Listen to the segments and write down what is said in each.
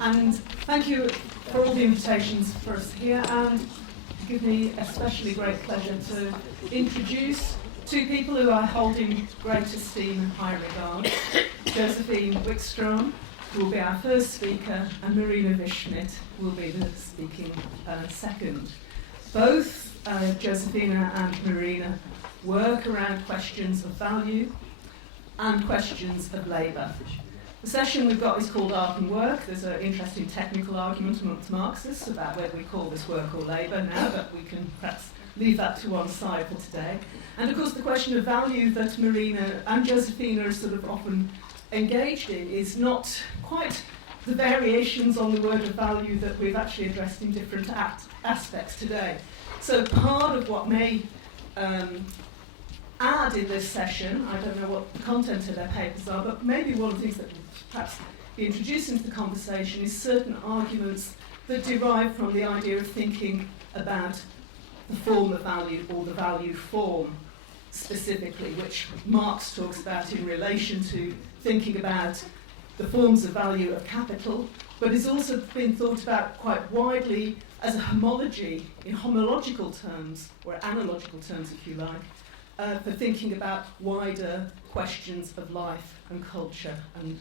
And thank you for all the invitations for us here, and give me especially great pleasure to introduce two people who I hold in great esteem and high regard. Josefine Wikström, who will be our first speaker, and Marina Vishmidt will be the speaking second. Both Josefine and Marina work around questions of value and questions of labour. The session we've got is called Art and Work. There's an interesting technical argument amongst Marxists about whether we call this work or labour now, but we can perhaps leave that to one side for today. And of course the question of value that Marina and Josefine are sort of often engaged in is not quite the variations on the word of value that we've actually addressed in different aspects today. So part of what may add in this session, I don't know what the content of their papers are, but maybe one of the things that will perhaps be introduced into the conversation is certain arguments that derive from the idea of thinking about the form of value or the value form specifically, which Marx talks about in relation to thinking about the forms of value of capital, but is also been thought about quite widely as a homology, in homological terms, or analogical terms if you like, for thinking about wider questions of life and culture, and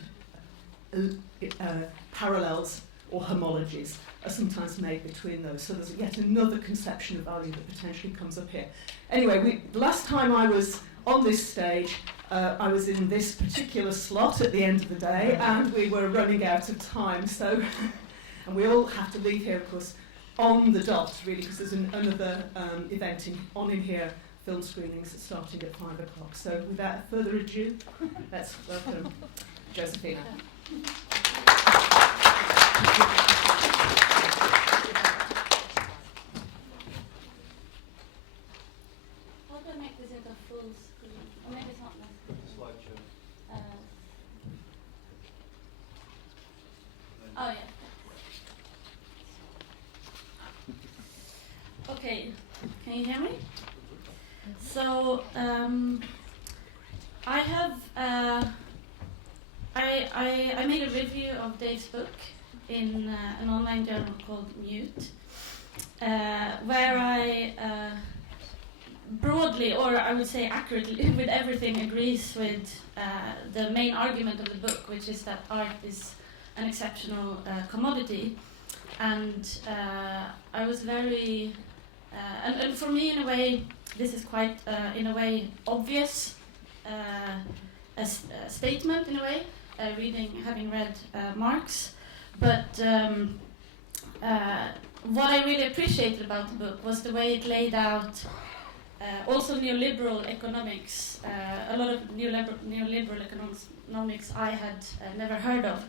parallels or homologies are sometimes made between those. So there's yet another conception of value that potentially comes up here. Anyway, the last time I was on this stage, I was in this particular slot at the end of the day, and we were running out of time. So, and we all have to leave here, of course, on the dot, really, because there's another event in here. Film screenings starting at 5 o'clock. So without further ado, let's welcome Josefine. How do I make this into a full screen? Or maybe it's not necessary. Slideshow. Oh yeah. Okay, can you hear me? So I have I made a review of Dave's book in an online journal called Mute, where I broadly, or I would say accurately, with everything agrees with the main argument of the book, which is that art is an exceptional commodity, and I was very and for me, in a way, this is quite, in a way, obvious a statement, in a way, having read Marx. But what I really appreciated about the book was the way it laid out also neoliberal economics, a lot of neoliberal economics I had never heard of.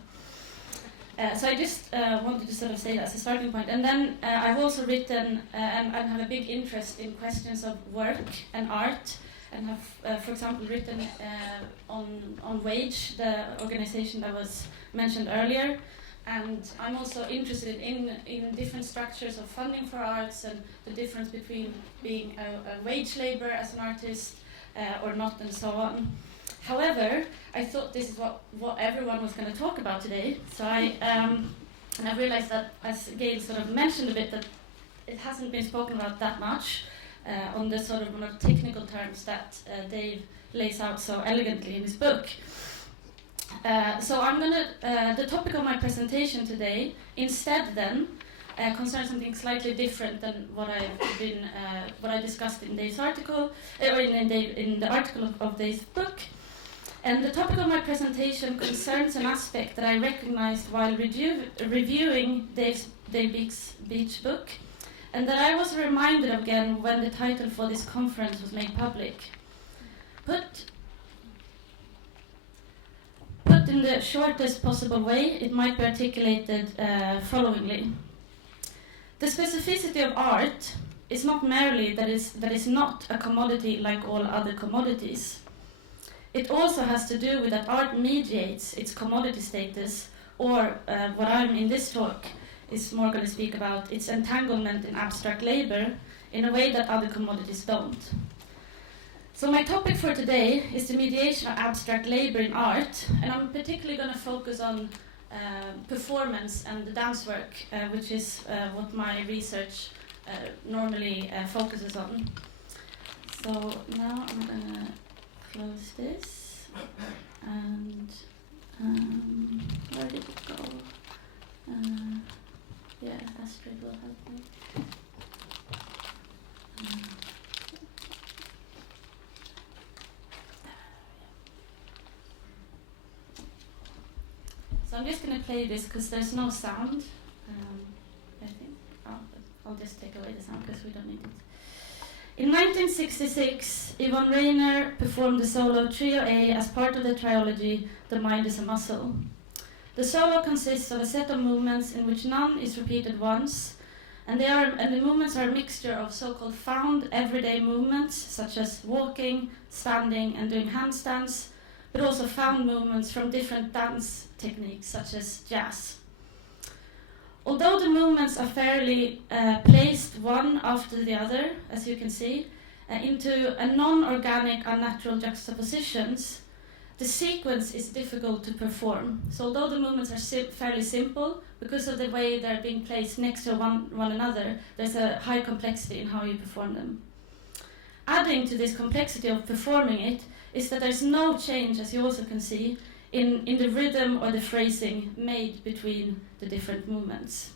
So I just wanted to sort of say that as a starting point. And then I've also written and have a big interest in questions of work and art, and have, for example, written on Wage, the organization that was mentioned earlier. And I'm also interested in different structures of funding for arts and the difference between being a wage laborer as an artist or not, and so on. However, I thought this is what everyone was going to talk about today. So and I realized that, as Gail sort of mentioned a bit, that it hasn't been spoken about that much on the sort of more technical terms that Dave lays out so elegantly in his book. So I'm going to, the topic of my presentation today, instead then, concerns something slightly different than what I discussed in Dave's article, or in the article of Dave's book. And the topic of my presentation concerns an aspect that I recognized while reviewing Dave Beach's book, and that I was reminded of again when the title for this conference was made public. Put in the shortest possible way, it might be articulated followingly. The specificity of art is not merely that is not a commodity like all other commodities. It also has to do with that art mediates its commodity status, or what I'm in this talk is more going to speak about, its entanglement in abstract labor in a way that other commodities don't. So my topic for today is the mediation of abstract labor in art, and I'm particularly going to focus on performance and the dance work, which is what my research normally focuses on. So now I'm gonna close this, and where did it go? Yeah, Astrid will help me. So I'm just going to play this because there's no sound. I think I'll just take away the sound because we don't need it. In 1966, Yvonne Rainer performed the solo Trio A as part of the trilogy The Mind is a Muscle. The solo consists of a set of movements in which none is repeated once, and the movements are a mixture of so-called found everyday movements, such as walking, standing, and doing handstands, but also found movements from different dance techniques, such as jazz. Although the movements are fairly placed one after the other, as you can see, into a non-organic, unnatural juxtapositions, the sequence is difficult to perform. So although the movements are fairly simple, because of the way they're being placed next to one another, there's a high complexity in how you perform them. Adding to this complexity of performing it is that there's no change, as you also can see, in the rhythm or the phrasing made between the different movements.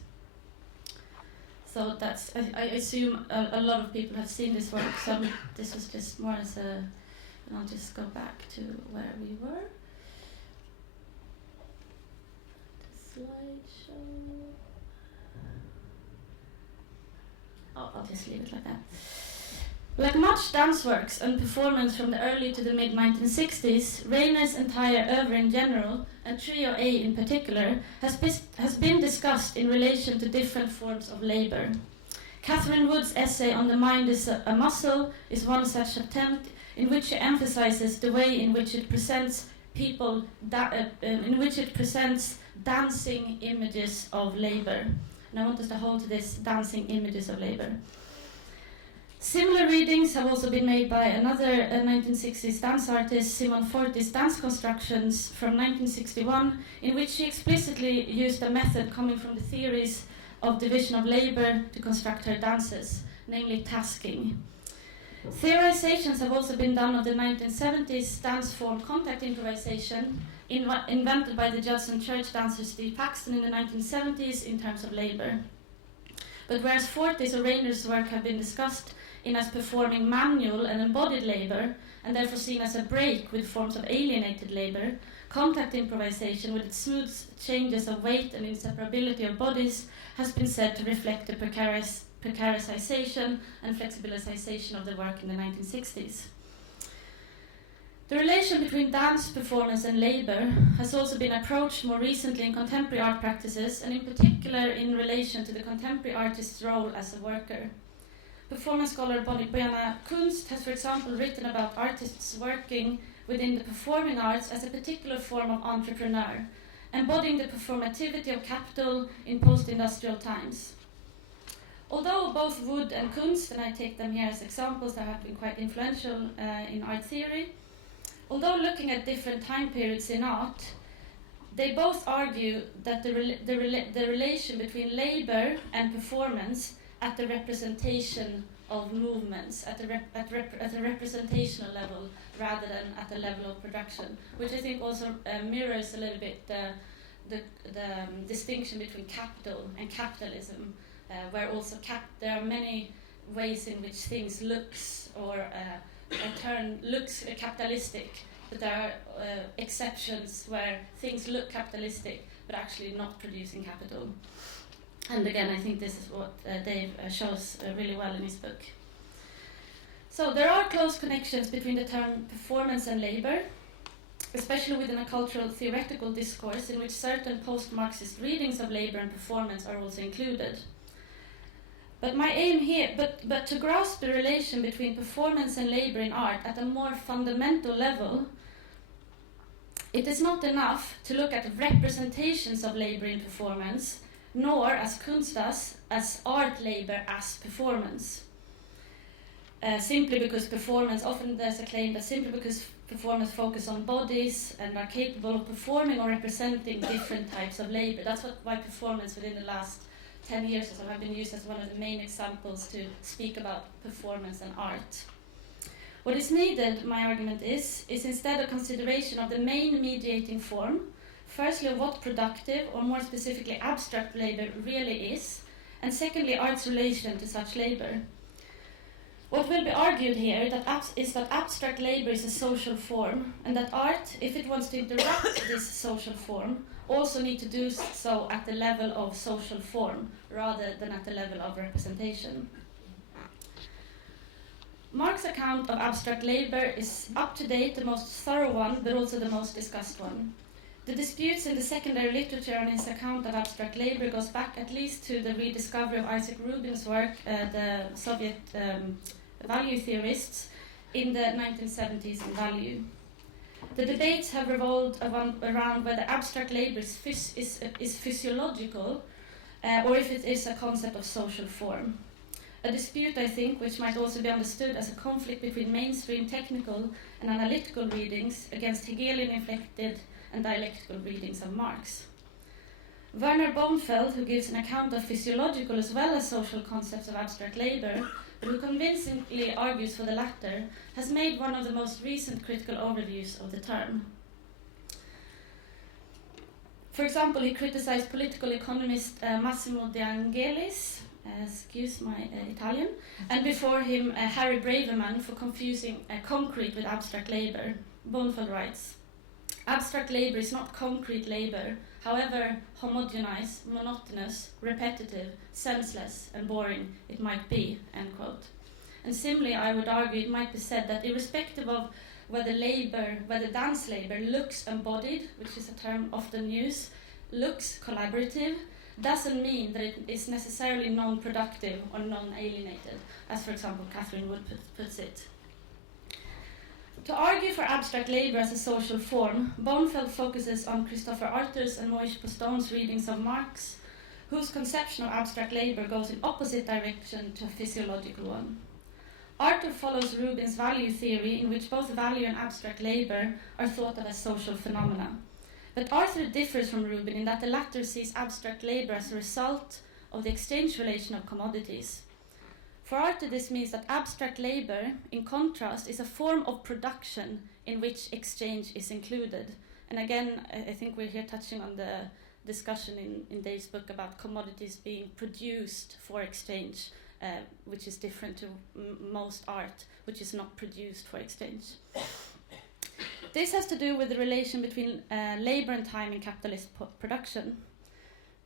So that's, I assume a lot of people have seen this work, so this was just more as a, and I'll just go back to where we were. The slideshow. Oh, I'll just leave it like that. Like much dance works and performance from the early to the mid-1960s, Rainer's entire oeuvre in general, and Trio A in particular, has been discussed in relation to different forms of labor. Catherine Wood's essay on The Mind is a Muscle is one such attempt in which she emphasizes the way in which it presents people, in which it presents dancing images of labor. And I want us to hold to this dancing images of labor. Similar readings have also been made by another 1960s dance artist, Simone Forti's Dance Constructions from 1961, in which she explicitly used a method coming from the theories of division of labor to construct her dances, namely tasking. Theorizations have also been done of the 1970s dance form contact improvisation, invented by the Judson Church dancer Steve Paxton in the 1970s in terms of labor. But whereas Forti's or Rainer's work have been discussed in as performing manual and embodied labor, and therefore seen as a break with forms of alienated labor, contact improvisation with its smooth changes of weight and inseparability of bodies has been said to reflect the precarization and flexibilization of the work in the 1960s. The relation between dance, performance and labor has also been approached more recently in contemporary art practices, and in particular in relation to the contemporary artist's role as a worker. Performance scholar Bojana Kunst has, for example, written about artists working within the performing arts as a particular form of entrepreneur, embodying the performativity of capital in post-industrial times. Although both Wood and Kunst, and I take them here as examples that have been quite influential in art theory, although looking at different time periods in art, they both argue that the relation between labor and performance at the representation of movements, at a representational level rather than at the level of production, which I think also mirrors a little bit the distinction between capital and capitalism, where also there are many ways in which things looks looks capitalistic, but there are exceptions where things look capitalistic but actually not producing capital. And again, I think this is what Dave shows really well in his book. So there are close connections between the term performance and labor, especially within a cultural theoretical discourse in which certain post-Marxist readings of labor and performance are also included. But my aim here, but to grasp the relation between performance and labor in art at a more fundamental level, it is not enough to look at representations of labor in performance, nor, as Kunst does, as art labor as performance. simply because performance, often there's a claim that simply because performance focus on bodies and are capable of performing or representing different types of labor. That's why performance within the last 10 years or so have been used as one of the main examples to speak about performance and art. What is needed, my argument is instead a consideration of the main mediating form, firstly of what productive, or more specifically abstract labor really is, and secondly art's relation to such labor. What will be argued here is that abstract labor is a social form, and that art, if it wants to interrupt this social form, also needs to do so at the level of social form, rather than at the level of representation. Marx's account of abstract labor is up to date, the most thorough one, but also the most discussed one. The disputes in the secondary literature on his account of abstract labor goes back at least to the rediscovery of Isaac Rubin's work, the Soviet value theorists, in the 1970s in Value. The debates have revolved around whether abstract labor is physiological or if it is a concept of social form. A dispute, I think, which might also be understood as a conflict between mainstream technical and analytical readings against Hegelian-inflected and dialectical readings of Marx. Werner Bonfeld, who gives an account of physiological as well as social concepts of abstract labor, but who convincingly argues for the latter, has made one of the most recent critical overviews of the term. For example, he criticized political economist Massimo De Angelis, excuse my Italian, and before him Harry Braverman for confusing concrete with abstract labor. Bonfeld writes, "Abstract labor is not concrete labor, however homogenized, monotonous, repetitive, senseless, and boring it might be," end quote. And similarly, I would argue it might be said that irrespective of whether dance labor looks embodied, which is a term often used, looks collaborative, doesn't mean that it is necessarily non-productive or non-alienated, as for example Catherine Wood puts it. To argue for abstract labor as a social form, Bonfeld focuses on Christopher Arthur's and Moïse Poston's readings of Marx, whose conception of abstract labor goes in opposite direction to a physiological one. Arthur follows Rubin's value theory, in which both value and abstract labor are thought of as social phenomena. But Arthur differs from Rubin in that the latter sees abstract labor as a result of the exchange relation of commodities. For Arthur, this means that abstract labor, in contrast, is a form of production in which exchange is included. And again, I think we're here touching on the discussion in Dave's book about commodities being produced for exchange, which is different to most art, which is not produced for exchange. This has to do with the relation between labor and time in capitalist production.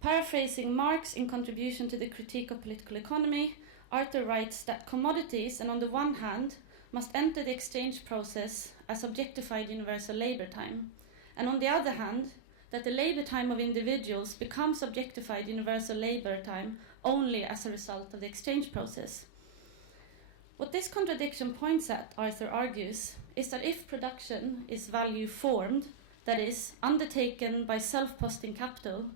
Paraphrasing Marx in Contribution to the Critique of Political Economy, Arthur writes that commodities, and on the one hand, must enter the exchange process as objectified universal labor time, and on the other hand, that the labor time of individuals becomes objectified universal labor time only as a result of the exchange process. What this contradiction points at, Arthur argues, is that if production is value formed, that is, undertaken by self-posting capital,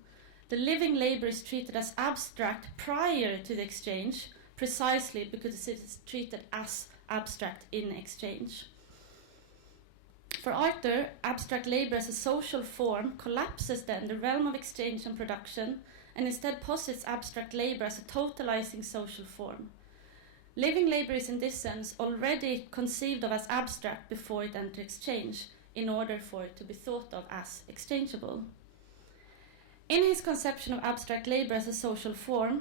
the living labor is treated as abstract prior to the exchange, precisely because it is treated as abstract in exchange. For Arthur, abstract labor as a social form collapses then the realm of exchange and production, and instead posits abstract labor as a totalizing social form. Living labor is in this sense already conceived of as abstract before it enters exchange, in order for it to be thought of as exchangeable. In his conception of abstract labor as a social form,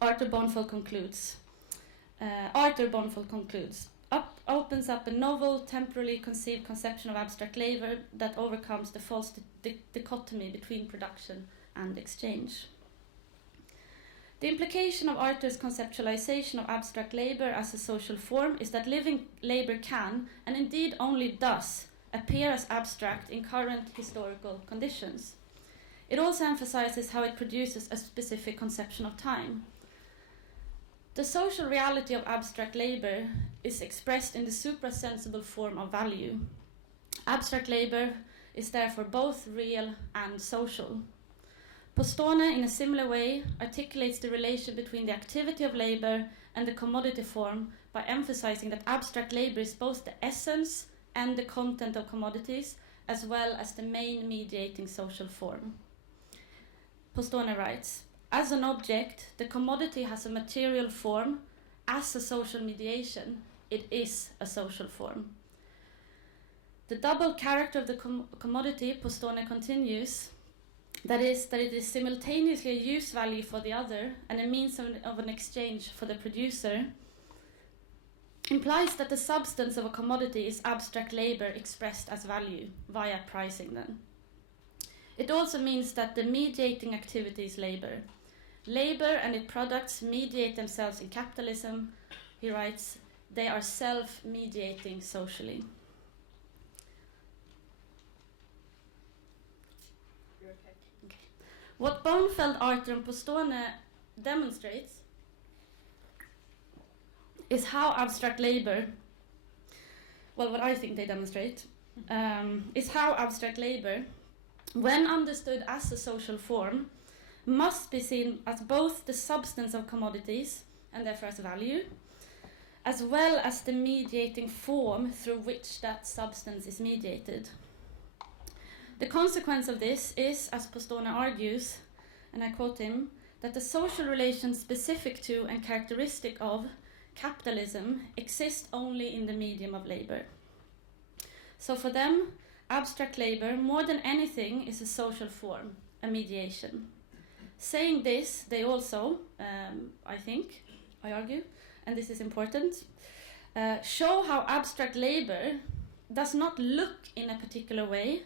Arthur Bonfeld concludes, opens up a novel, temporally conceived conception of abstract labor that overcomes the false dichotomy between production and exchange. The implication of Arthur's conceptualization of abstract labor as a social form is that living labor can, and indeed only does, appear as abstract in current historical conditions. It also emphasizes how it produces a specific conception of time. The social reality of abstract labor is expressed in the suprasensible form of value. Abstract labor is therefore both real and social. Postone, in a similar way, articulates the relation between the activity of labor and the commodity form by emphasizing that abstract labor is both the essence and the content of commodities, as well as the main mediating social form. Postone writes, as an object, the commodity has a material form. As a social mediation, it is a social form. The double character of the commodity, Postone continues, that is, that it is simultaneously a use value for the other and a means of an exchange for the producer, implies that the substance of a commodity is abstract labor expressed as value via pricing then. It also means that the mediating activity is labor. Labor and its products mediate themselves in capitalism. He writes, they are self-mediating socially. Okay. What Bonefeld, Arthur, and Postone demonstrates is how abstract labor, well, what I think they demonstrate, is how abstract labor, when understood as a social form, must be seen as both the substance of commodities, and therefore as value, as well as the mediating form through which that substance is mediated. The consequence of this is, as Postone argues, and I quote him, that the social relations specific to and characteristic of capitalism exist only in the medium of labor. So for them, abstract labor, more than anything, is a social form, a mediation. Saying this, they also, I argue, and this is important, show how abstract labor does not look in a particular way,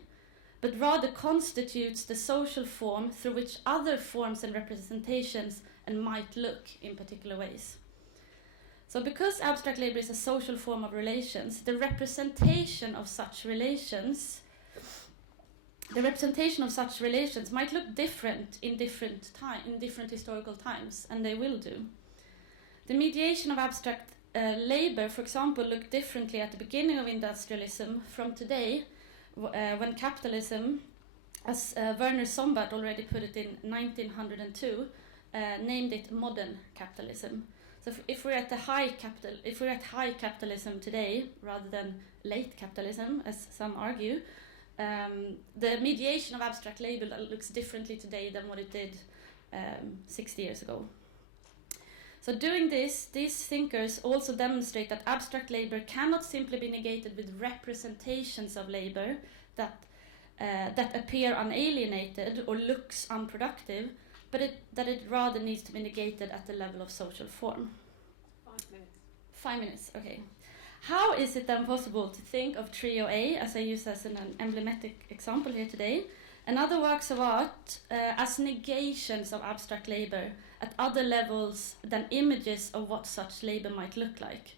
but rather constitutes the social form through which other forms and representations and might look in particular ways. So because abstract labor is a social form of relations, the representation of such relations might look different in different historical times, and they will do. The mediation of abstract labor, for example, looked differently at the beginning of industrialism from today, when capitalism, as Werner Sombart already put it in 1902, named it modern capitalism. So if we're at high capitalism today rather than late capitalism, as some argue, the mediation of abstract labor looks differently today than what it did 60 years ago. So doing this, these thinkers also demonstrate that abstract labor cannot simply be negated with representations of labor that appear unalienated or looks unproductive, but that it rather needs to be negated at the level of social form. 5 minutes. 5 minutes, okay. How is it then possible to think of Trio A, as I use as an emblematic example here today, and other works of art as negations of abstract labor at other levels than images of what such labor might look like?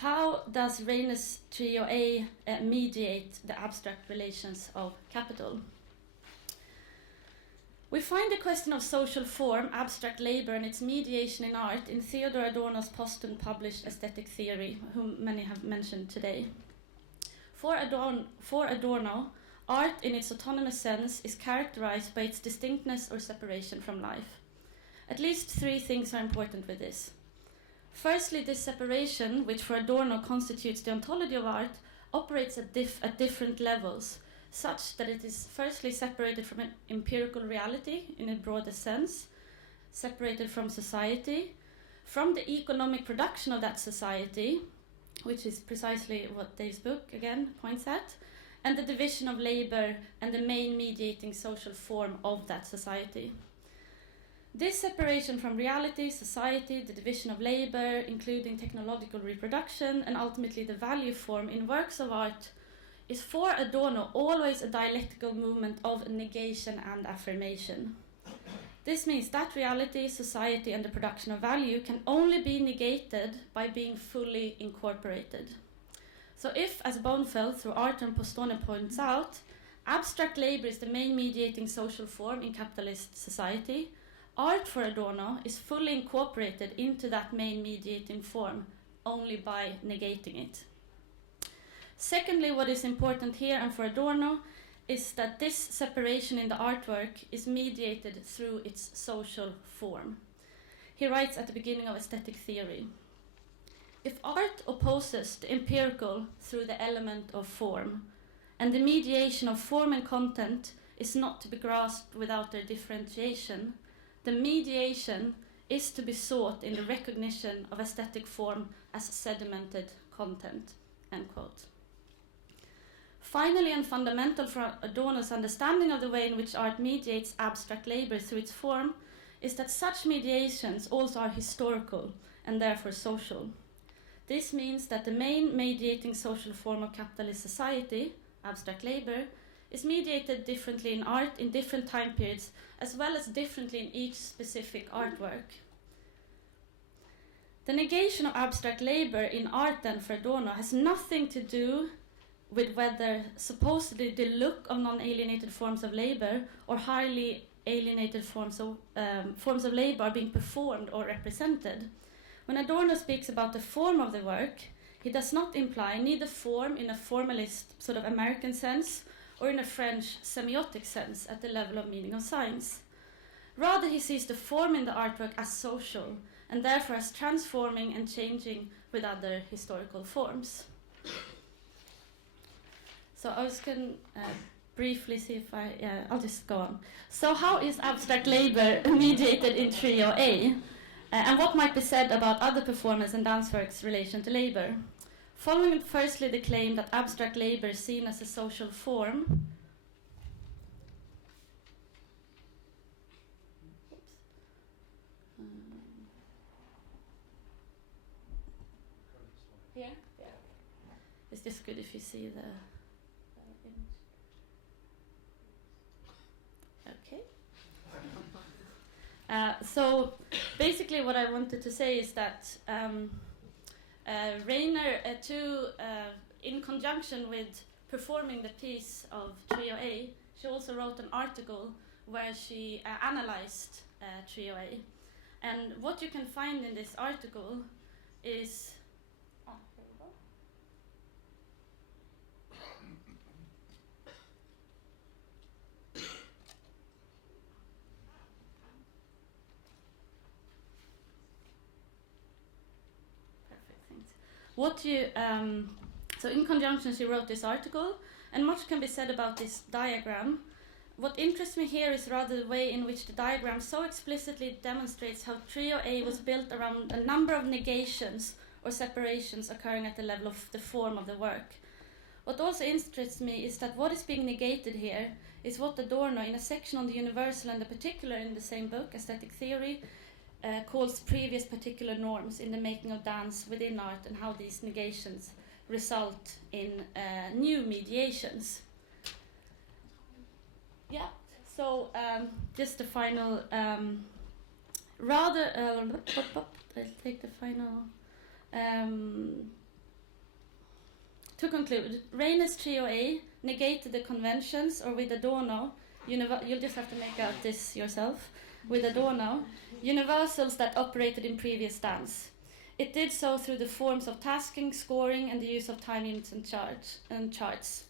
How does Reyne's Trio A mediate the abstract relations of capital? We find the question of social form, abstract labor, and its mediation in art in Theodor Adorno's posthumous-published aesthetic theory, whom many have mentioned today. For Adorno, art in its autonomous sense is characterized by its distinctness or separation from life. At least 3 things are important with this. Firstly, this separation, which for Adorno constitutes the ontology of art, operates at different levels, such that it is firstly separated from an empirical reality in a broader sense, separated from society, from the economic production of that society, which is precisely what Dave's book again points at, and the division of labor and the main mediating social form of that society. This separation from reality, society, the division of labor, including technological reproduction, and ultimately the value form in works of art is for Adorno always a dialectical movement of negation and affirmation. This means that reality, society, and the production of value can only be negated by being fully incorporated. So if, as Bonefeld through Arthur and Postone points out, abstract labor is the main mediating social form in capitalist society, art for Adorno is fully incorporated into that main mediating form only by negating it. Secondly, what is important here and for Adorno is that this separation in the artwork is mediated through its social form. He writes at the beginning of aesthetic theory, If art opposes the empirical through the element of form, and the mediation of form and content is not to be grasped without their differentiation, the mediation is to be sought in the recognition of aesthetic form as sedimented content, end quote. Finally and fundamental for Adorno's understanding of the way in which art mediates abstract labor through its form is that such mediations also are historical and therefore social. This means that the main mediating social form of capitalist society, abstract labor, is mediated differently in art in different time periods, as well as differently in each specific artwork. The negation of abstract labor in art, then, for Adorno, has nothing to do with whether supposedly the look of non-alienated forms of labor or highly alienated forms of labor are being performed or represented. When Adorno speaks about the form of the work, he does not imply neither form in a formalist sort of American sense or in a French semiotic sense at the level of meaning of science. Rather, he sees the form in the artwork as social and therefore as transforming and changing with other historical forms. So I was going to briefly see if I'll just go on. So how is abstract labor mediated in Trio A? And what might be said about other performance and dance works' relation to labor? Following firstly the claim that abstract labor is seen as a social form, here? Yeah. It's just good if you see the image. Okay. So basically what I wanted to say is that Rainer, in conjunction with performing the piece of Trio A, she also wrote an article where she analyzed Trio A. And what you can find in this article is... here we go. So in conjunction she wrote this article, and much can be said about this diagram. What interests me here is rather the way in which the diagram so explicitly demonstrates how Trio A was built around a number of negations or separations occurring at the level of the form of the work. What also interests me is that what is being negated here is what Adorno, in a section on the universal and the particular in the same book, Aesthetic Theory, calls previous particular norms in the making of dance within art, and how these negations result in new mediations. Yeah, so just the final, I'll take the final. To conclude, Rainer's Trio A negated the conventions, or with Adorno, you'll just have to make out this yourself, with Adorno, universals that operated in previous dance. It did so through the forms of tasking, scoring, and the use of time units and charts.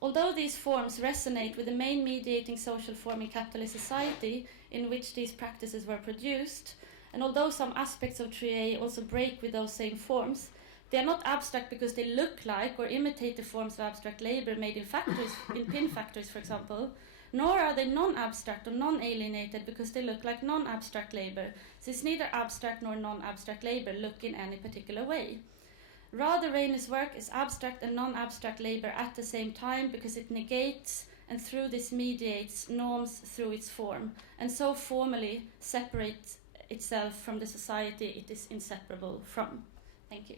Although these forms resonate with the main mediating social form in capitalist society in which these practices were produced, and although some aspects of Trio A also break with those same forms, they are not abstract because they look like or imitate the forms of abstract labor made in factories, in pin factories, for example, nor are they non-abstract or non-alienated because they look like non-abstract labor, since neither abstract nor non-abstract labor look in any particular way. Rather, Rainer's work is abstract and non-abstract labor at the same time because it negates and through this mediates norms through its form, and so formally separates itself from the society it is inseparable from. Thank you.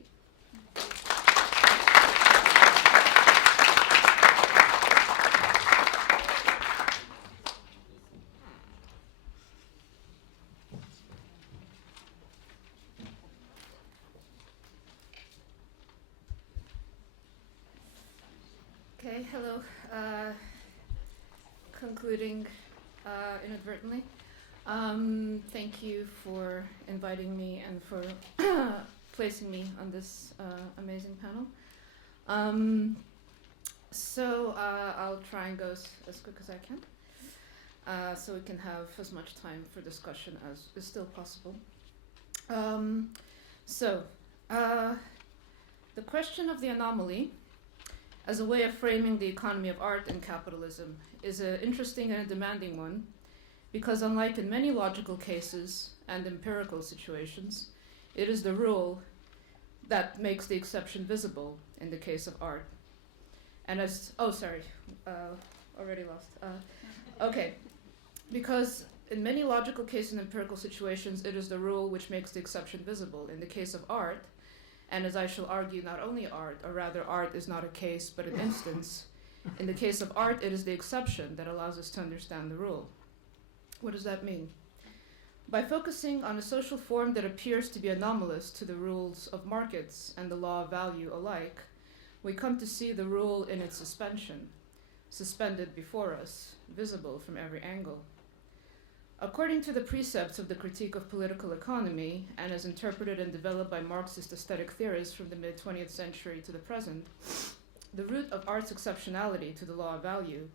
Okay, hello. Concluding inadvertently. Thank you for inviting me and for placing me on this amazing panel. So I'll try and go as quick as I can, so we can have as much time for discussion as is still possible. So The question of the anomaly as a way of framing the economy of art and capitalism is an interesting and a demanding one, because unlike in many logical cases and empirical situations, it is the rule that makes the exception visible in the case of art. And as, already lost. Okay, because in many logical cases and empirical situations, it is the rule which makes the exception visible. In the case of art, and as I shall argue, not only art, or rather art is not a case but an instance. In the case of art, it is the exception that allows us to understand the rule. What does that mean? By focusing on a social form that appears to be anomalous to the rules of markets and the law of value alike, we come to see the rule in its suspension, suspended before us, visible from every angle. According to the precepts of the critique of political economy, and as interpreted and developed by Marxist aesthetic theorists from the mid-20th century to the present, the root of art's exceptionality to the law of value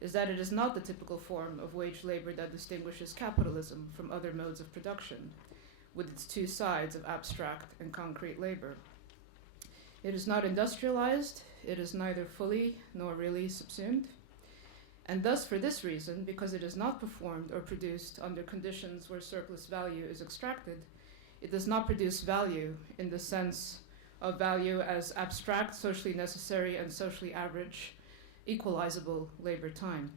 is that it is not the typical form of wage labor that distinguishes capitalism from other modes of production, with its two sides of abstract and concrete labor. It is not industrialized, it is neither fully nor really subsumed, and thus for this reason, because it is not performed or produced under conditions where surplus value is extracted, it does not produce value in the sense of value as abstract, socially necessary, and socially average, equalizable labor time.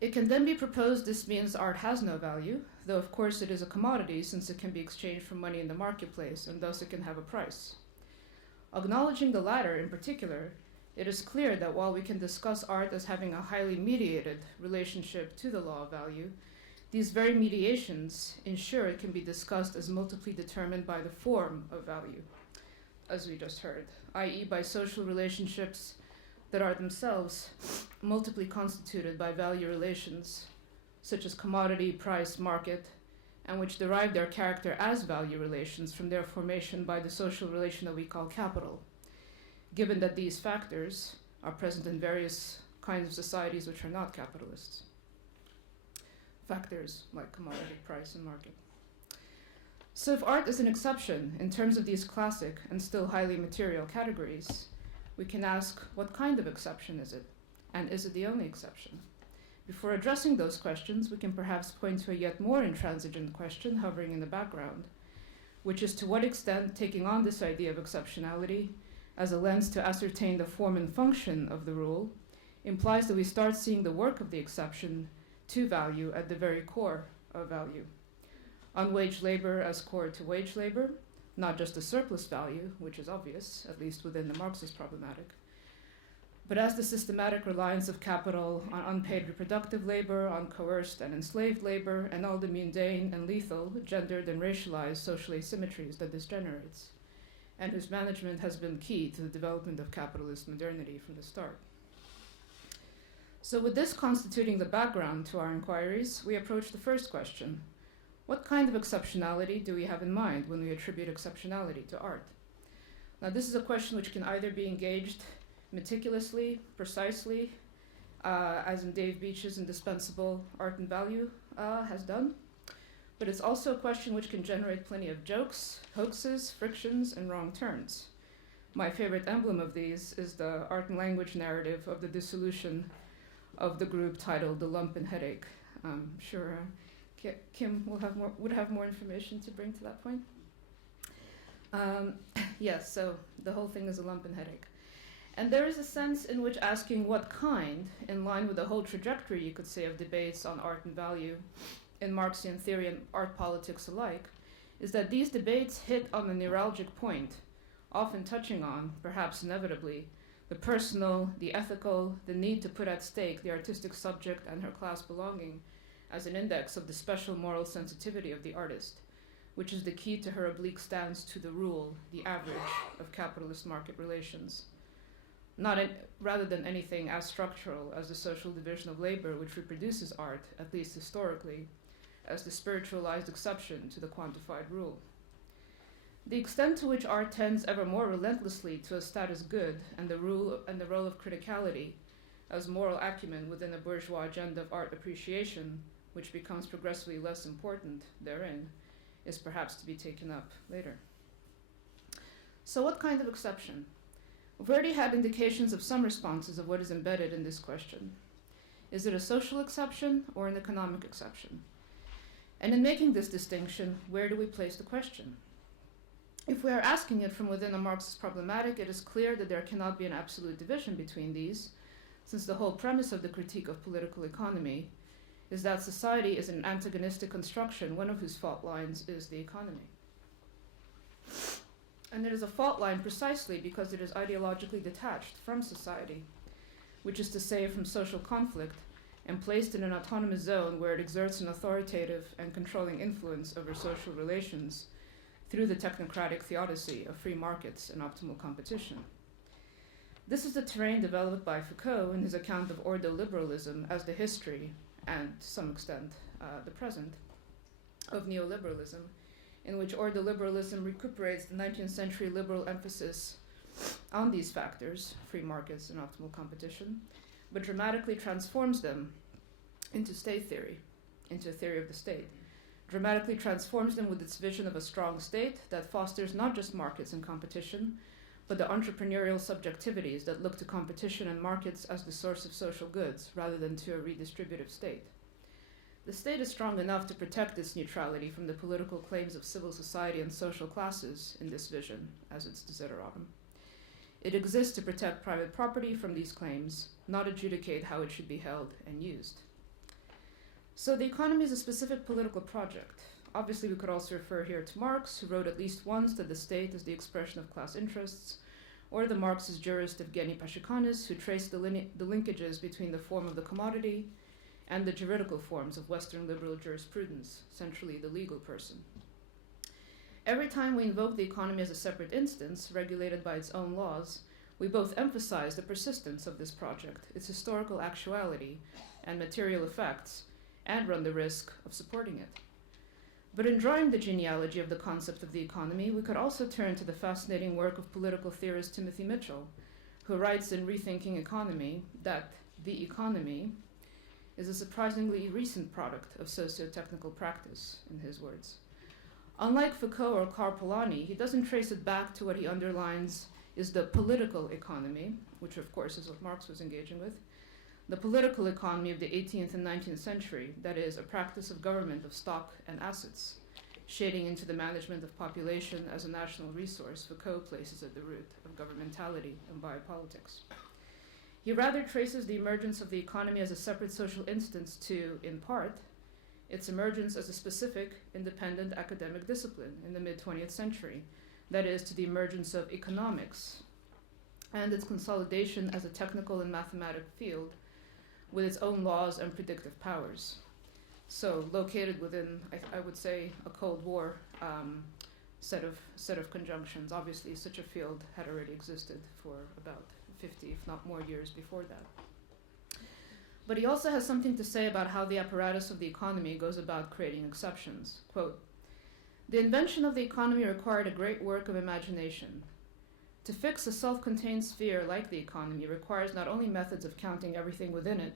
It can then be proposed this means art has no value, though of course it is a commodity since it can be exchanged for money in the marketplace, and thus it can have a price. Acknowledging the latter in particular, it is clear that while we can discuss art as having a highly mediated relationship to the law of value, these very mediations ensure it can be discussed as multiply determined by the form of value, as we just heard, i.e. by social relationships that are themselves multiply constituted by value relations, such as commodity, price, market, and which derive their character as value relations from their formation by the social relation that we call capital, given that these factors are present in various kinds of societies which are not capitalists. Factors like commodity, price, and market. So if art is an exception in terms of these classic and still highly material categories, we can ask, what kind of exception is it? And is it the only exception? Before addressing those questions, we can perhaps point to a yet more intransigent question hovering in the background, which is to what extent taking on this idea of exceptionality as a lens to ascertain the form and function of the rule implies that we start seeing the work of the exception to value at the very core of value. Unwaged labor as core to wage labor, not just the surplus value, which is obvious, at least within the Marxist problematic, but as the systematic reliance of capital on unpaid reproductive labor, on coerced and enslaved labor, and all the mundane and lethal, gendered and racialized social asymmetries that this generates, and whose management has been key to the development of capitalist modernity from the start. So with this constituting the background to our inquiries, we approach the first question. What kind of exceptionality do we have in mind when we attribute exceptionality to art? Now, this is a question which can either be engaged meticulously, precisely, as in Dave Beach's indispensable Art and Value has done, but it's also a question which can generate plenty of jokes, hoaxes, frictions, and wrong turns. My favorite emblem of these is the art and language narrative of the dissolution of the group titled The Lump and Headache. I'm sure Kim would have more information to bring to that point. Yes, so the whole thing is a lump and headache. And there is a sense in which asking what kind, in line with the whole trajectory, you could say, of debates on art and value in Marxian theory and art politics alike, is that these debates hit on a neuralgic point, often touching on, perhaps inevitably, the personal, the ethical, the need to put at stake the artistic subject and her class belonging as an index of the special moral sensitivity of the artist, which is the key to her oblique stance to the rule, the average, of capitalist market relations. Rather than anything as structural as the social division of labor which reproduces art, at least historically, as the spiritualized exception to the quantified rule. The extent to which art tends ever more relentlessly to a status good and the role of criticality as moral acumen within a bourgeois agenda of art appreciation, which becomes progressively less important therein, is perhaps to be taken up later. So what kind of exception? We've already had indications of some responses of what is embedded in this question. Is it a social exception or an economic exception? And in making this distinction, where do we place the question? If we are asking it from within a Marxist problematic, it is clear that there cannot be an absolute division between these, since the whole premise of the critique of political economy is that society is an antagonistic construction, one of whose fault lines is the economy. And it is a fault line precisely because it is ideologically detached from society, which is to say from social conflict, and placed in an autonomous zone where it exerts an authoritative and controlling influence over social relations through the technocratic theodicy of free markets and optimal competition. This is the terrain developed by Foucault in his account of ordoliberalism as the history, and to some extent the present, of neoliberalism, in which ordoliberalism recuperates the 19th century liberal emphasis on these factors, free markets and optimal competition, but dramatically transforms them into state theory, into a theory of the state, dramatically transforms them with its vision of a strong state that fosters not just markets and competition, but the entrepreneurial subjectivities that look to competition and markets as the source of social goods rather than to a redistributive state. The state is strong enough to protect its neutrality from the political claims of civil society and social classes in this vision, as its desideratum. It exists to protect private property from these claims, not adjudicate how it should be held and used. So the economy is a specific political project. Obviously, we could also refer here to Marx, who wrote at least once that the state is the expression of class interests, or the Marxist jurist Evgeny Pashikanis, who traced the linkages between the form of the commodity and the juridical forms of Western liberal jurisprudence, centrally the legal person. Every time we invoke the economy as a separate instance, regulated by its own laws, we both emphasize the persistence of this project, its historical actuality and material effects, and run the risk of supporting it. But in drawing the genealogy of the concept of the economy, we could also turn to the fascinating work of political theorist Timothy Mitchell, who writes in Rethinking Economy that the economy is a surprisingly recent product of socio-technical practice, in his words. Unlike Foucault or Karl Polanyi, he doesn't trace it back to what he underlines is the political economy, which of course is what Marx was engaging with, the political economy of the 18th and 19th century, that is, a practice of government of stock and assets, shading into the management of population as a national resource Foucault places at the root of governmentality and biopolitics. He rather traces the emergence of the economy as a separate social instance to, in part, its emergence as a specific, independent academic discipline in the mid-20th century, that is, to the emergence of economics, and its consolidation as a technical and mathematic field with its own laws and predictive powers. So, located within, I would say, a Cold War set of conjunctions. Obviously, such a field had already existed for about 50, if not more, years before that. But he also has something to say about how the apparatus of the economy goes about creating exceptions. Quote, "The invention of the economy required a great work of imagination. To fix a self-contained sphere like the economy requires not only methods of counting everything within it,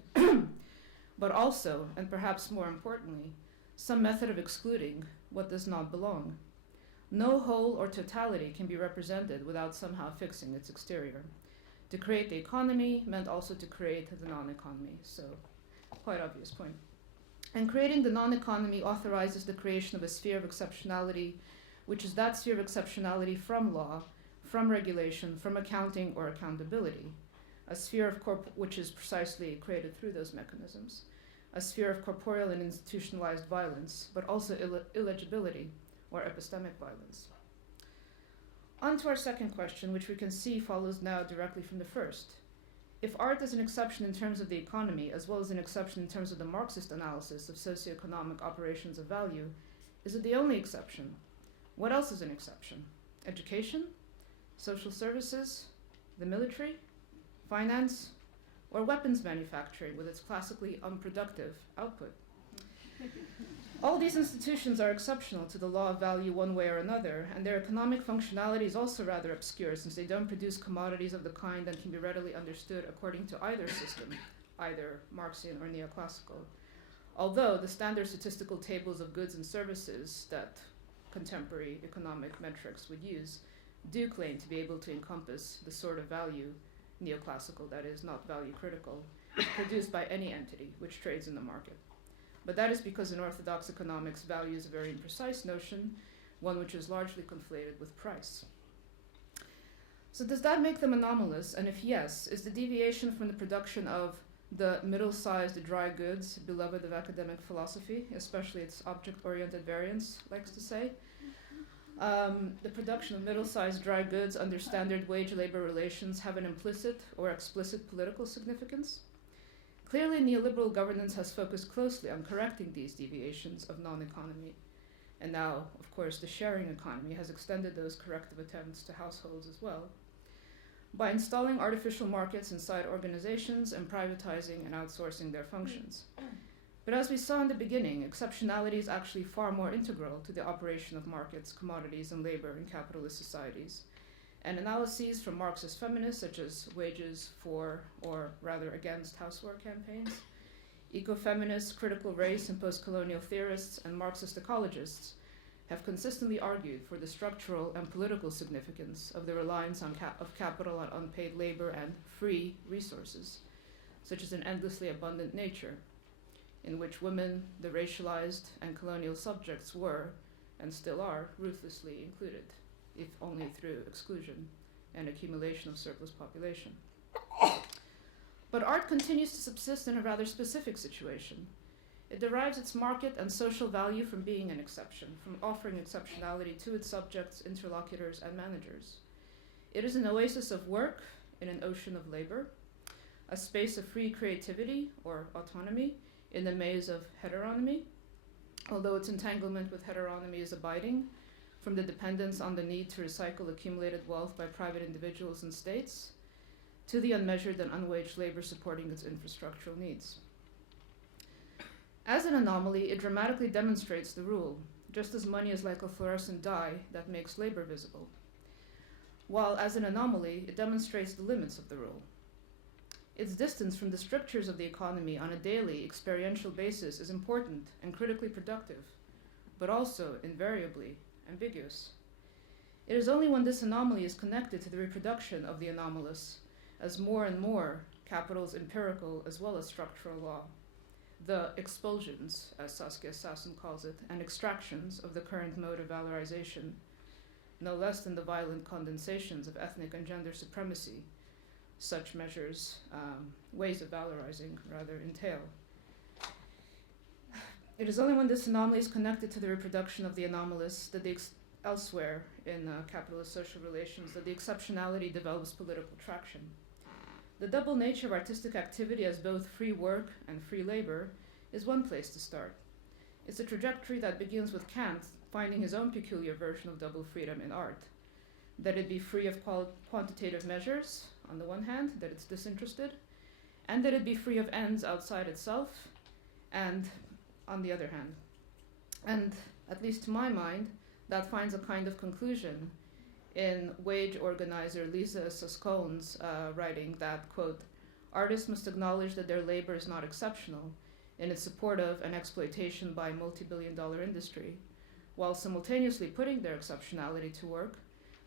but also, and perhaps more importantly, some method of excluding what does not belong. No whole or totality can be represented without somehow fixing its exterior. To create the economy meant also to create the non-economy." So, quite obvious point. And creating the non-economy authorizes the creation of a sphere of exceptionality, which is that sphere of exceptionality from law, from regulation, from accounting or accountability, a sphere of which is precisely created through those mechanisms, a sphere of corporeal and institutionalized violence, but also illegibility or epistemic violence. On to our second question, which we can see follows now directly from the first. If art is an exception in terms of the economy, as well as an exception in terms of the Marxist analysis of socioeconomic operations of value, is it the only exception? What else is an exception? Education? Social services? The military? Finance? Or weapons manufacturing with its classically unproductive output? All these institutions are exceptional to the law of value one way or another, and their economic functionality is also rather obscure since they don't produce commodities of the kind that can be readily understood according to either system, either Marxian or neoclassical. Although the standard statistical tables of goods and services that contemporary economic metrics would use do claim to be able to encompass the sort of value, neoclassical that is, not value critical, produced by any entity which trades in the market. But that is because in orthodox economics, value is a very imprecise notion, one which is largely conflated with price. So does that make them anomalous? And if yes, is the deviation from the production of the middle-sized dry goods, beloved of academic philosophy, especially its object-oriented variants, likes to say, the production of middle-sized dry goods under standard wage-labor relations have an implicit or explicit political significance? Clearly, neoliberal governance has focused closely on correcting these deviations of non-economy. And now, of course, the sharing economy has extended those corrective attempts to households as well, by installing artificial markets inside organizations and privatizing and outsourcing their functions. But as we saw in the beginning, exceptionality is actually far more integral to the operation of markets, commodities, and labor in capitalist societies. And analyses from Marxist feminists, such as wages for, or rather against, housework campaigns, ecofeminists, critical race and post-colonial theorists, and Marxist ecologists have consistently argued for the structural and political significance of the reliance of capital on unpaid labor and free resources, such as an endlessly abundant nature, in which women, the racialized and colonial subjects were, and still are, ruthlessly included, if only through exclusion and accumulation of surplus population. But art continues to subsist in a rather specific situation. It derives its market and social value from being an exception, from offering exceptionality to its subjects, interlocutors, and managers. It is an oasis of work in an ocean of labor, a space of free creativity or autonomy in the maze of heteronomy, although its entanglement with heteronomy is abiding, from the dependence on the need to recycle accumulated wealth by private individuals and states, to the unmeasured and unwaged labor supporting its infrastructural needs. As an anomaly, it dramatically demonstrates the rule, just as money is like a fluorescent dye that makes labor visible, while as an anomaly, it demonstrates the limits of the rule. Its distance from the strictures of the economy on a daily, experiential basis is important and critically productive, but also, invariably, ambiguous. It is only when this anomaly is connected to the reproduction of the anomalous, as more and more capital's empirical as well as structural law, the expulsions, as Saskia Sassen calls it, and extractions of the current mode of valorization, no less than the violent condensations of ethnic and gender supremacy, such measures, ways of valorizing, rather, entail. It is only when this anomaly is connected to the reproduction of the anomalous that elsewhere in capitalist social relations that the exceptionality develops political traction. The double nature of artistic activity as both free work and free labor is one place to start. It's a trajectory that begins with Kant finding his own peculiar version of double freedom in art, that it be free of quantitative measures, on the one hand, that it's disinterested, and that it be free of ends outside itself, and on the other hand. And, at least to my mind, that finds a kind of conclusion in wage organizer Lisa Soscone's writing that, quote, artists must acknowledge that their labor is not exceptional in its support of and exploitation by multi-billion-dollar industry, while simultaneously putting their exceptionality to work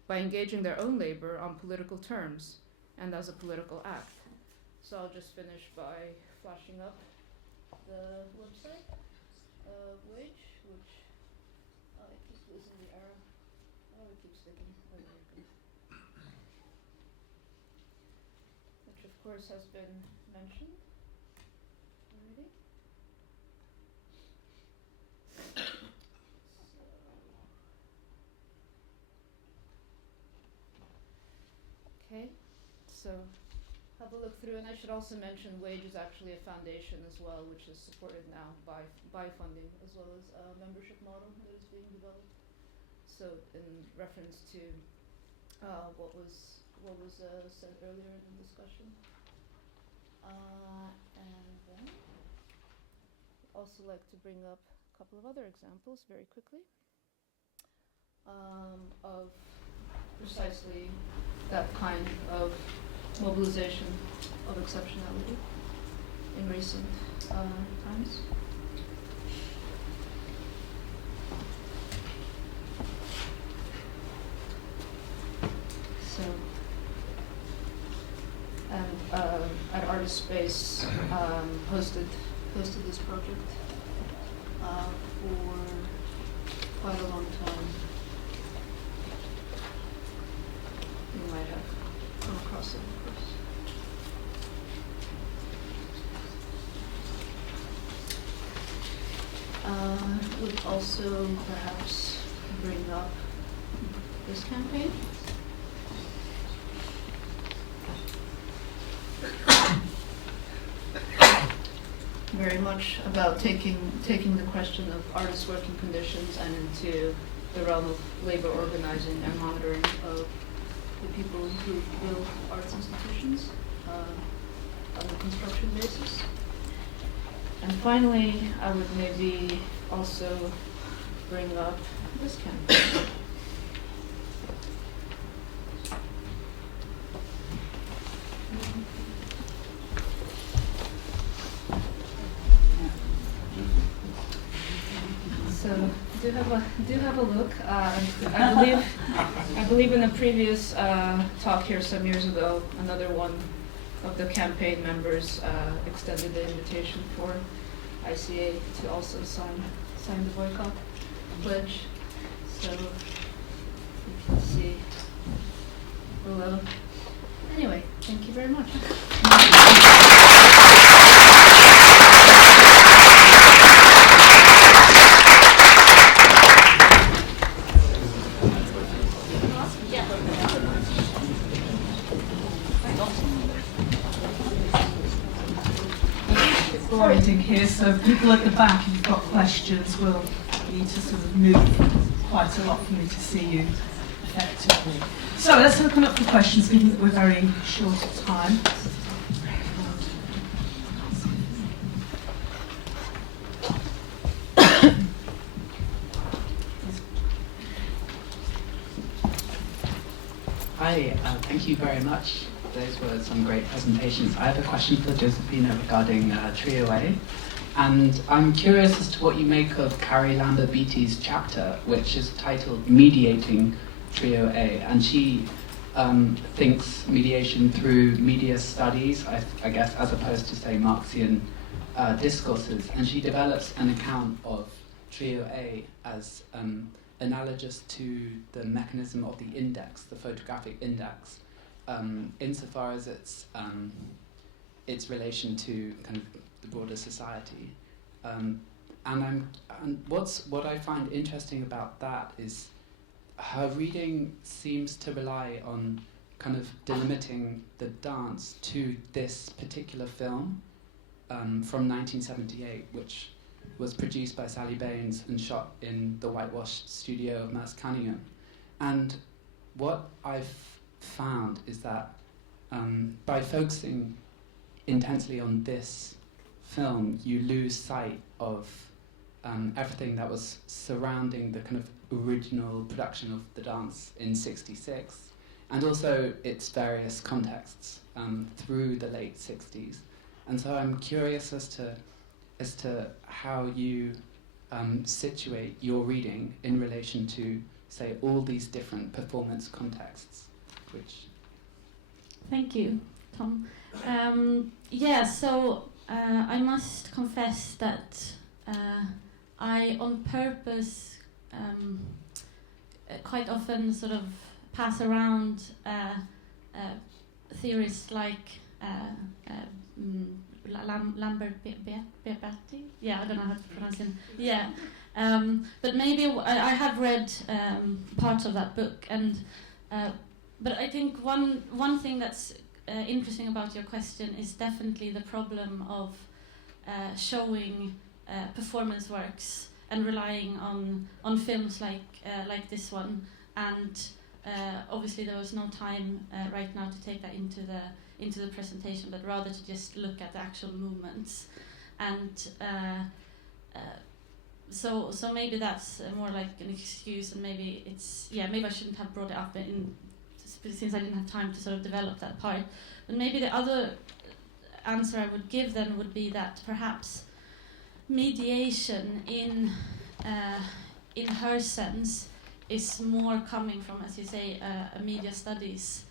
by engaging their own labor on political terms and as a political act. So I'll just finish by flashing up the website of Wage, which it keeps losing the arrow. Oh, it keeps sticking. Oh, there you go. Which, of course, has been mentioned already. Okay, so have a look through, and I should also mention Wage is actually a foundation as well, which is supported now by funding as well as a membership model that is being developed. So in reference to what was said earlier in the discussion, and then I'd also like to bring up a couple of other examples very quickly of precisely that kind of mobilization of exceptionality in recent times. and at Artist Space hosted this project for quite a long time. You might have come across it, of course. Would also perhaps bring up this campaign. Very much about taking the question of artists' working conditions and into the realm of labor organizing and monitoring of the people who build arts institutions on a construction basis. And finally, I would maybe also bring up this campaign. So do have a look. I believe in a previous talk here some years ago, another one of the campaign members extended the invitation for ICA to also sign the boycott pledge. So you can see below. Anyway, thank you very much. Here, so people at the back, if you've got questions, will need to sort of move quite a lot for me to see you effectively. So let's open up for questions, given that we're very short of time. Hi, thank you very much. Those were some great presentations. I have a question for Josefine regarding Trio A. And I'm curious as to what you make of Carrie Lambert-Beatty's chapter, which is titled Mediating Trio A. And she thinks mediation through media studies, I guess, as opposed to, say, Marxian discourses. And she develops an account of Trio A as analogous to the mechanism of the index, the photographic index, insofar as its relation to kind of the broader society. And what I find interesting about that is her reading seems to rely on kind of delimiting the dance to this particular film from 1978, which was produced by Sally Baines and shot in the whitewashed studio of Merce Cunningham. And what I've found is that by focusing intensely on this film, you lose sight of everything that was surrounding the kind of original production of the dance in '66, and also its various contexts through the late '60s. And so I'm curious as to how you situate your reading in relation to, say, all these different performance contexts. Thank you, Tom. So I must confess that I, on purpose, quite often sort of pass around theories like Lambert-Beatty. Yeah, I don't know how to pronounce it. Yeah, but maybe I have read parts of that book, and but I think one thing that's interesting about your question is definitely the problem of showing performance works and relying on films like this one, and obviously there was no time right now to take that into the presentation, but rather to just look at the actual movements, and so maybe that's more like an excuse, and maybe maybe I shouldn't have brought it up since I didn't have time to sort of develop that part. But maybe the other answer I would give then would be that perhaps mediation in her sense is more coming from, as you say, a media studies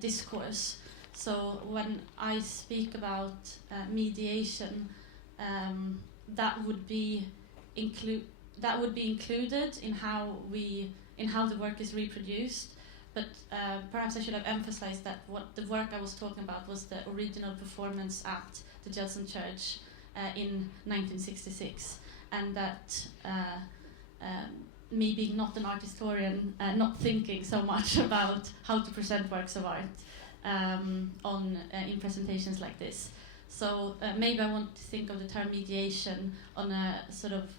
discourse, So when I speak about mediation, that would be included in how the work is reproduced. But perhaps I should have emphasized that what the work I was talking about was the original performance at the Judson Church in 1966, and that me being not an art historian, not thinking so much about how to present works of art in presentations like this. So maybe I want to think of the term mediation on a sort of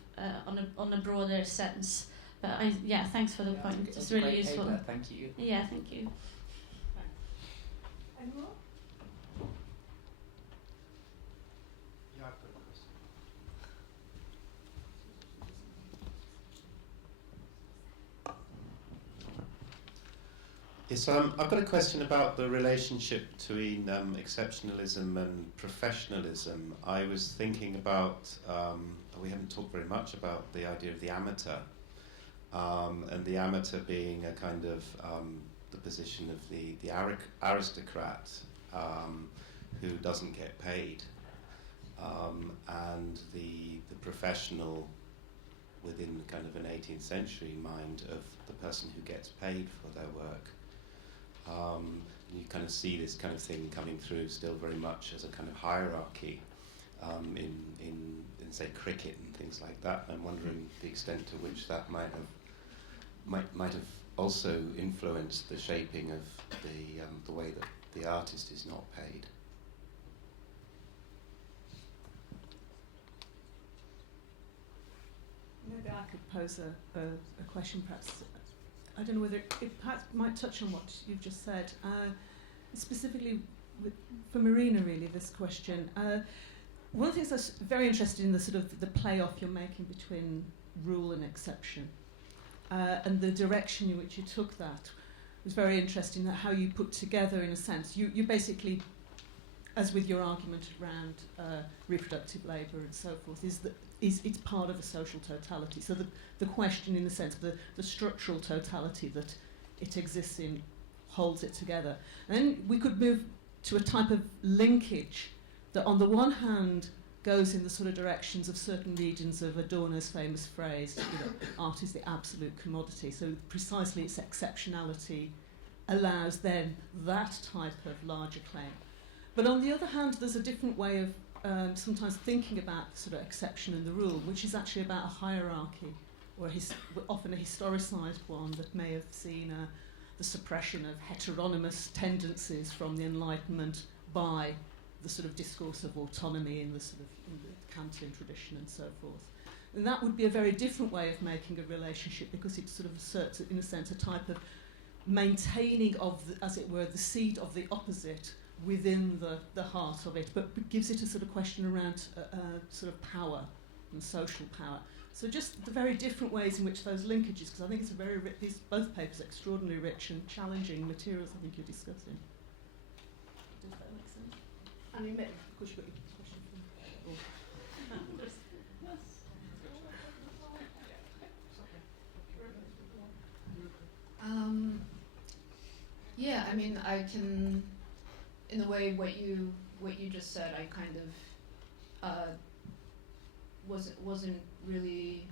on a broader sense. But thanks for the point. It's really useful. Paper. Thank you. Yeah, thank you. Any more? Yeah, I've got a question. Yes, I've got a question about the relationship between exceptionalism and professionalism. I was thinking about, we haven't talked very much about the idea of the amateur, and the amateur being a kind of the position of the aristocrat who doesn't get paid, and the professional within kind of an 18th century mind of the person who gets paid for their work. You kind of see this kind of thing coming through still very much as a kind of hierarchy in say cricket and things like that. I'm wondering the extent to which that might have also influenced the shaping of the way that the artist is not paid. Maybe I could pose a question, perhaps. I don't know whether it perhaps might touch on what you've just said. Specifically for Marina, really, this question. One of the things I was very interested in, the sort of the play-off you're making between rule and exception, and the direction in which you took that was very interesting. That how you put together, in a sense, you basically, as with your argument around reproductive labour and so forth, it's part of a social totality. So the question, in the sense of the structural totality that it exists in, holds it together. And then we could move to a type of linkage that on the one hand goes in the sort of directions of certain regions of Adorno's famous phrase, art is the absolute commodity. So precisely its exceptionality allows then that type of larger claim. But on the other hand, there's a different way of sometimes thinking about the sort of exception and the rule, which is actually about a hierarchy, or often a historicised one that may have seen the suppression of heteronymous tendencies from the Enlightenment by the sort of discourse of autonomy in the sort of in the Kantian tradition and so forth. And that would be a very different way of making a relationship, because it sort of asserts, in a sense, a type of maintaining of, as it were, the seed of the opposite within the heart of it, but gives it a sort of question around sort of power and social power. So just the very different ways in which those linkages, because I think it's a very these both papers are extraordinarily rich and challenging materials I think you're discussing. Does that make sense? I mean, maybe, of course, you've got your question from yeah, I mean, I can, in a way, what you just said, I kind of wasn't really.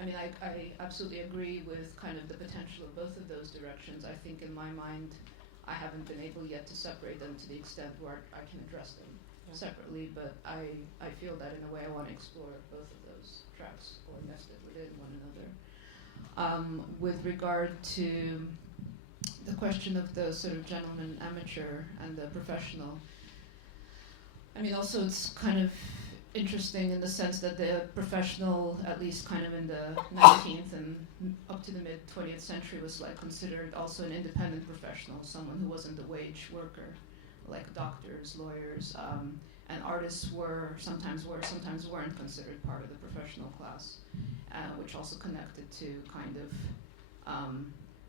I mean, I absolutely agree with kind of the potential of both of those directions. I think in my mind, I haven't been able yet to separate them to the extent where I can address them separately, but I feel that in a way I want to explore both of those tracks, or nested within one another. With regard to the question of the sort of gentleman amateur and the professional, I mean, also it's kind of interesting in the sense that the professional, at least kind of in the 19th and up to the mid-20th century, was like considered also an independent professional, someone who wasn't a wage worker, like doctors, lawyers, and artists sometimes weren't considered part of the professional class, which also connected to kind of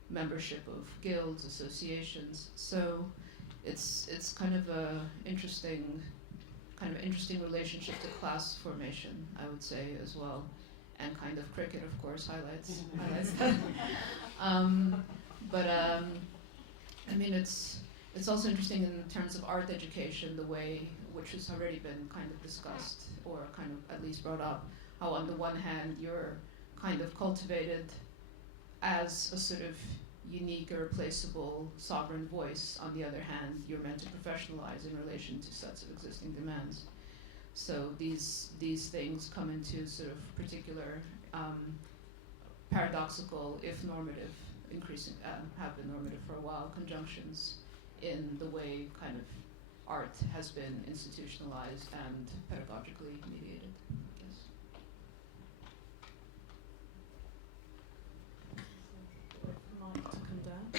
membership of guilds, associations. So it's kind of a interesting relationship to class formation, I would say, as well, and kind of cricket, of course, highlights that. But I mean, it's it's also interesting in terms of art education, the way, which has already been kind of discussed, or kind of at least brought up, how on the one hand you're kind of cultivated as a sort of unique, irreplaceable, sovereign voice. On the other hand, you're meant to professionalize in relation to sets of existing demands. So these things come into sort of particular paradoxical, if normative, increasing have been normative for a while, conjunctions in the way kind of art has been institutionalized and pedagogically mediated, I guess. Wait for Mike to come down.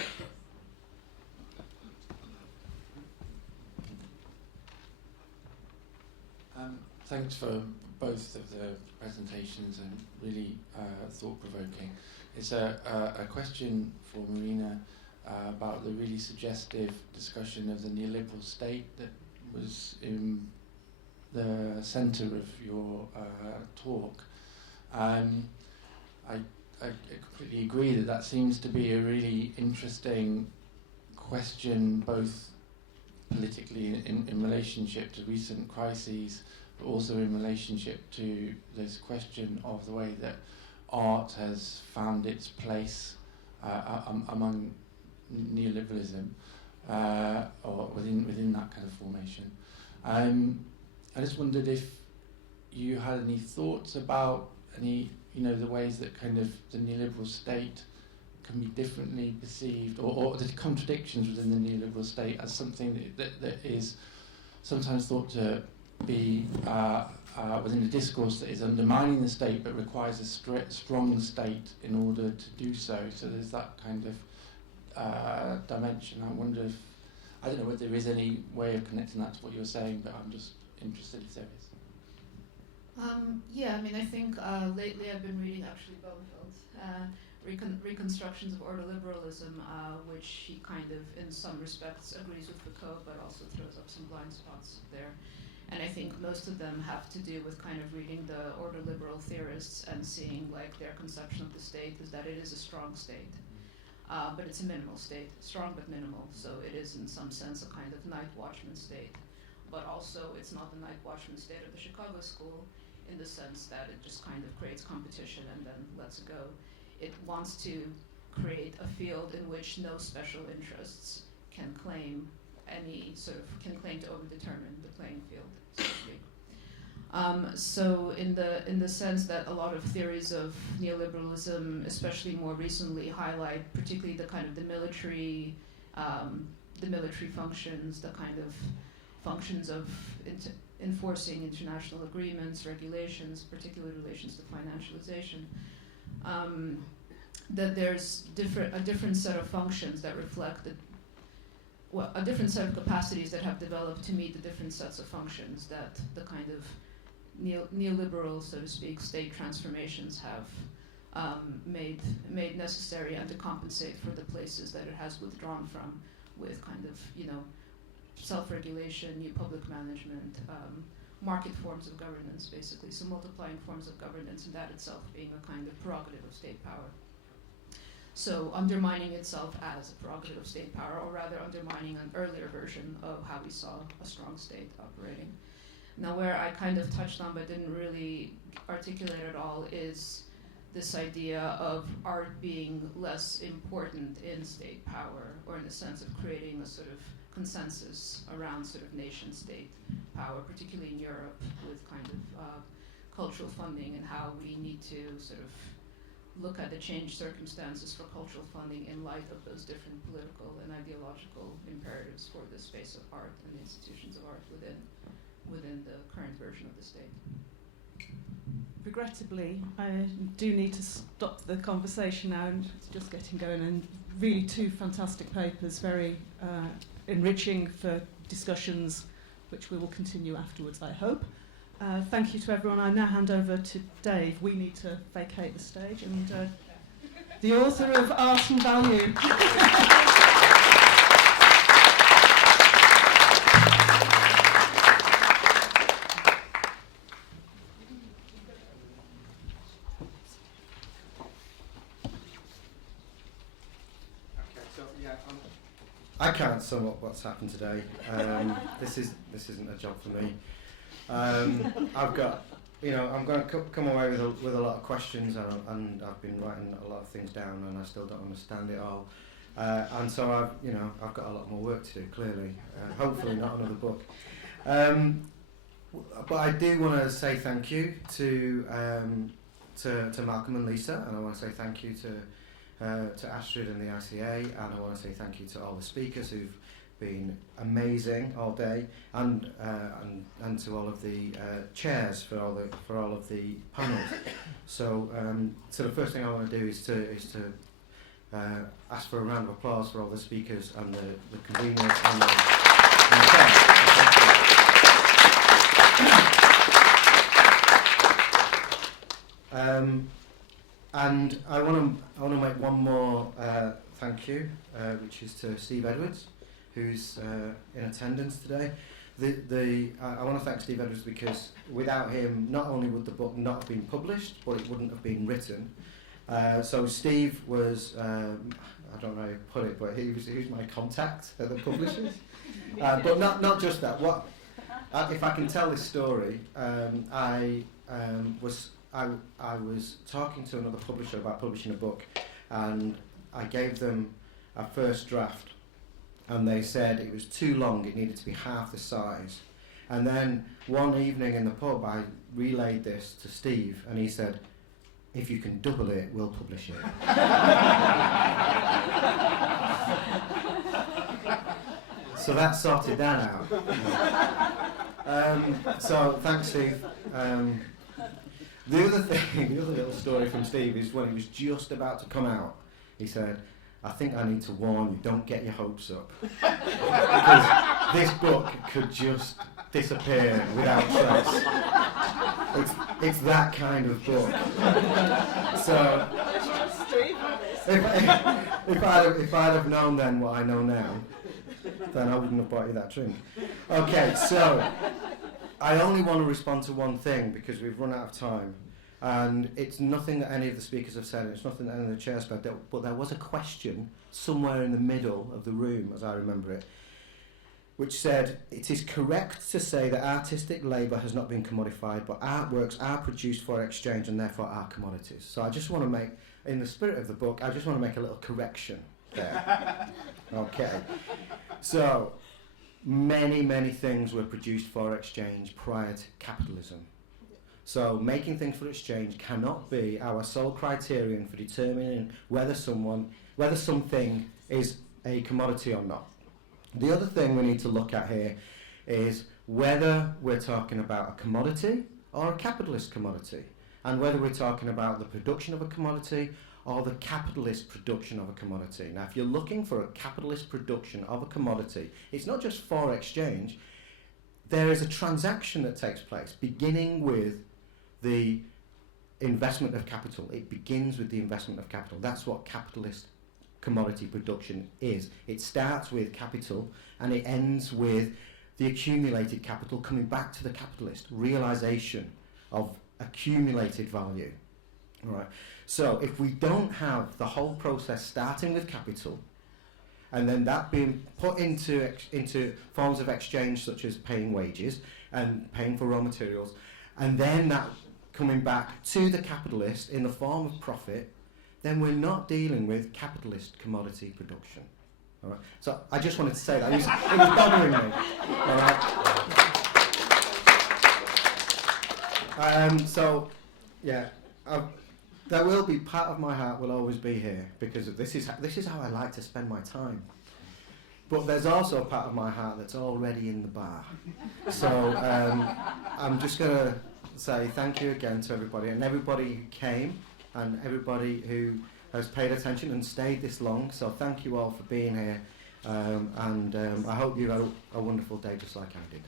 Thanks for both of the presentations and really thought-provoking. It's a question for Marina about the really suggestive discussion of the neoliberal state that was in the centre of your talk. I completely agree that seems to be a really interesting question, both politically in relationship to recent crises, but also in relationship to this question of the way that art has found its place among neoliberalism, or within that kind of formation. I just wondered if you had any thoughts about any, the ways that kind of the neoliberal state can be differently perceived, or the contradictions within the neoliberal state as something that is sometimes thought to be within a discourse that is undermining the state but requires a strong state in order to do so. So there's that kind of dimension. I wonder if, I don't know whether there is any way of connecting that to what you're saying, but I'm just interested if there is. Yeah, I mean, I think lately I've been reading actually Bovenfeld's reconstructions of ordoliberalism, which he kind of, in some respects, agrees with Foucault, but also throws up some blind spots there. And I think most of them have to do with kind of reading the ordoliberal theorists and seeing like their conception of the state is that it is a strong state, but it's a minimal state, strong but minimal. So it is in some sense a kind of night watchman state, but also it's not the night watchman state of the Chicago school in the sense that it just kind of creates competition and then lets it go. It wants to create a field in which no special interests can claim can claim to overdetermine the playing field, so to speak. So in the sense that a lot of theories of neoliberalism, especially more recently, highlight particularly the kind of the military functions, the kind of functions of enforcing international agreements, regulations, particularly relations to financialization. That there's a different set of functions that reflect a different set of capacities that have developed to meet the different sets of functions that the kind of neoliberal, so to speak, state transformations have made necessary, and to compensate for the places that it has withdrawn from, with kind of self-regulation, new public management, market forms of governance, basically, so multiplying forms of governance, and that itself being a kind of prerogative of state power. So undermining itself as a prerogative of state power, or rather undermining an earlier version of how we saw a strong state operating. Now, where I kind of touched on but didn't really articulate at all is this idea of art being less important in state power, or in the sense of creating a sort of consensus around sort of nation-state power, particularly in Europe, with kind of cultural funding, and how we need to sort of look at the changed circumstances for cultural funding in light of those different political and ideological imperatives for the space of art and the institutions of art within the current version of the state. Regrettably, I do need to stop the conversation now, and it's just getting going, and really two fantastic papers, very enriching for discussions which we will continue afterwards, I hope. Thank you to everyone. I now hand over to Dave. We need to vacate the stage, and the author of Art and Value. I can't, so sum up what's happened today. This isn't a job for me. I've got, I'm going to come away with a lot of questions, and I've been writing a lot of things down, and I still don't understand it all. And so I've got a lot more work to do. Clearly, hopefully not another book. But I do want to say thank you to Malcolm and Lisa, and I want to say thank you to Astrid and the ICA, and I want to say thank you to all the speakers who've been amazing all day, and to all of the chairs for all of the panels. So the first thing I want to do is to ask for a round of applause for all the speakers and the conveners and the chairs. And I want to make one more thank you, which is to Steve Edwards, who's in attendance today. I want to thank Steve Edwards because without him, not only would the book not have been published, but it wouldn't have been written. So Steve was, I don't know how to put it, but he was my contact at the publishers. But not just that. If I can tell this story, I was talking to another publisher about publishing a book, and I gave them a first draft, and they said it was too long, it needed to be half the size. And then one evening in the pub, I relayed this to Steve, and he said, if you can double it, we'll publish it. So that sorted that out. So thanks, Steve. The other little story from Steve is when it was just about to come out, he said, I think I need to warn you, don't get your hopes up. Because this book could just disappear without trace. It's that kind of book. So, if I'd have known then what I know now, then I wouldn't have bought you that drink. Okay, so I only want to respond to one thing because we've run out of time. And it's nothing that any of the speakers have said, it's nothing that any of the chairs said, but there was a question somewhere in the middle of the room, as I remember it, which said, it is correct to say that artistic labour has not been commodified, but artworks are produced for exchange and therefore are commodities. So I just want to make, in the spirit of the book, I just want to make a little correction there. Okay. So, many things were produced for exchange prior to capitalism. So making things for exchange cannot be our sole criterion for determining whether something is a commodity or not. The other thing we need to look at here is whether we're talking about a commodity or a capitalist commodity, and whether we're talking about the production of a commodity or the capitalist production of a commodity. Now, if you're looking for a capitalist production of a commodity, it's not just for exchange. There is a transaction that takes place, beginning with the investment of capital. It begins with the investment of capital. That's what capitalist commodity production is. It starts with capital and it ends with the accumulated capital coming back to the capitalist, realization of accumulated value. All right. So if we don't have the whole process starting with capital and then that being put into forms of exchange such as paying wages and paying for raw materials, and then that coming back to the capitalist in the form of profit, then we're not dealing with capitalist commodity production. All right. So I just wanted to say that. It was bothering me. All right. So, yeah, there will be, part of my heart will always be here because this is how I like to spend my time. But there's also a part of my heart that's already in the bar. So I'm just going to say thank you again to everybody, and everybody who came, and everybody who has paid attention and stayed this long. So thank you all for being here, and I hope you had a wonderful day just like I did.